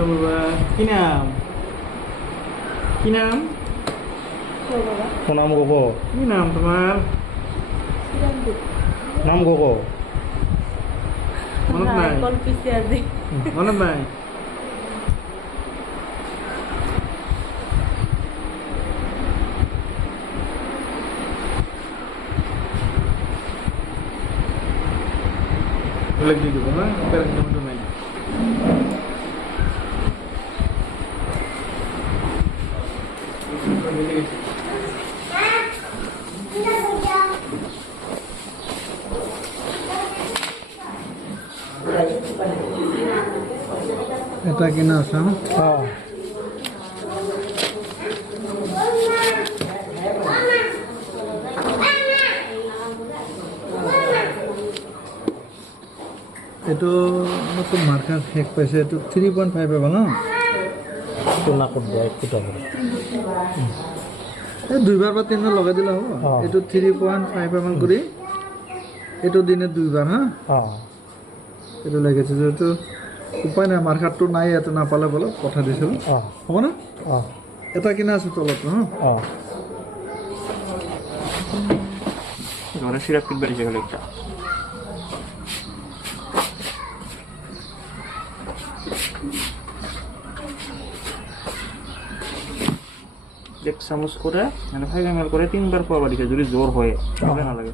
ও বাবা কি নাম কি নাম নাম গো কি নাম তোমার নাম গো মনত নাই মনত নাই বেলেগ দি দিব না বেলেগ দিব নাই এটা কিনা আছে হ্যাঁ এইটো নতুন মাৰ্কাৰ শেষ পাইছে এইটো 3.5 পাবা ন তো না কৰব একটু টাকা এই দুইবাৰ বা তিনিবাৰ লগাই দিলে হ'ব অ'। এইটো 3.5 এম কৰি এইটো দিনে দুইবাৰ হা হ্যাঁ এইটো লাগিছে যিহেতু উপায় নাই মাৰ্কাৰটো নাই ইয়াতে নাপালে বোলে পঠাই দিছিলোঁ হ্যাঁ হ'ব না হ্যাঁ এটা কিনা আছে তলত হা হ্যাঁ আমরা সিরাপ ফিট বেরিয়েছে গেল একটা এক চামচ করে মানে 5 ml করে 3 বার পাওয়া দিকে যদি জোর হয় তাহলে না লাগে